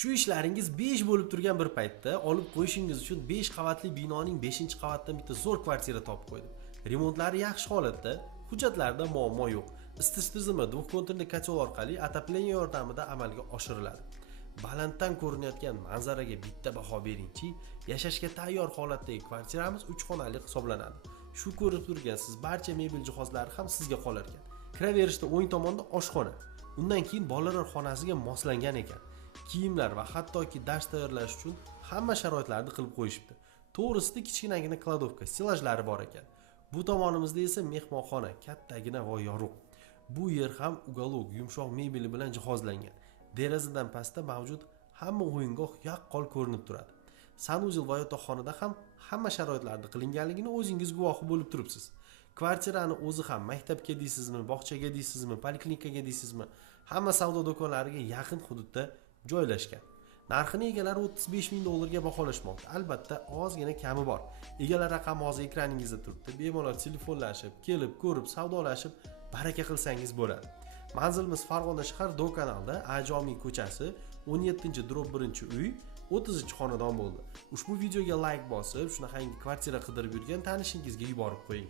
Shu ishlaringiz 5 bo'lib turgan bir paytda olib qo'yishingiz uchun 5 qavatli binoning 5-qavatdan bitta zo'r kvartira topib qo'ydim. Remontlari yaxshi holatda, hujjatlarda muammo yo'q. Isitish tizimi двухконтурный котел orqali отопление yordamida amalga oshiriladi. Balanddan ko'rinayotgan manzaraga bitta baho beringchi, yashashga tayyor holatdagi kvartiramiz 3 xonali hisoblanadi. Shu ko'rib turgansiz barcha mebel jihozlari ham sizga qolar ekan. Kiraverishda o'ng tomonda oshxona, undan keyin bolalar xonasiga moslangan ekan. Kiyimlar va hattoki dars tayyorlash uchun hamma sharoitlarni qilib qo'yishibdi. To'g'risida kichkinagina kladovka, stilajlari bor ekan. Bu tomonimizda esa mehmonxona, kattagina va yorug'. Bu yer ham ugalok, yumshoq mebeli bilan jihozlangan. Derazadan pastda mavjud hamma o'yingoh yaqqol ko'rinib turadi. Sanuzel va yotoqxonada ham hamma sharoitlarni qilinganligini o'zingiz guvohi bo'lib turibsiz. Kvartirani o'zi ham maktabga deysizmi, bog'chaga deysizmi, poliklinikaga deysizmi, hamma savdo do'konlariga yaqin hududda joylashgan. Narxini egalari 35 ming dollarga baholashmoqda. Albatta, ozgina kami bor. Egalar raqami hozir ekraningizda turibdi. Bemalol telefonlashib, kelib, ko'rib, savdolashib, baraka qilsangiz bo'ladi. Manzilimiz Farg'ona shahar Do'kanalda, Ajomiy ko'chasi, 17-1-uy, 30-xonadon bo'ldi. Ushbu videoga like bosib, shunaqangi kvartira qidirib yurgan tanishingizga yuborib qo'ying.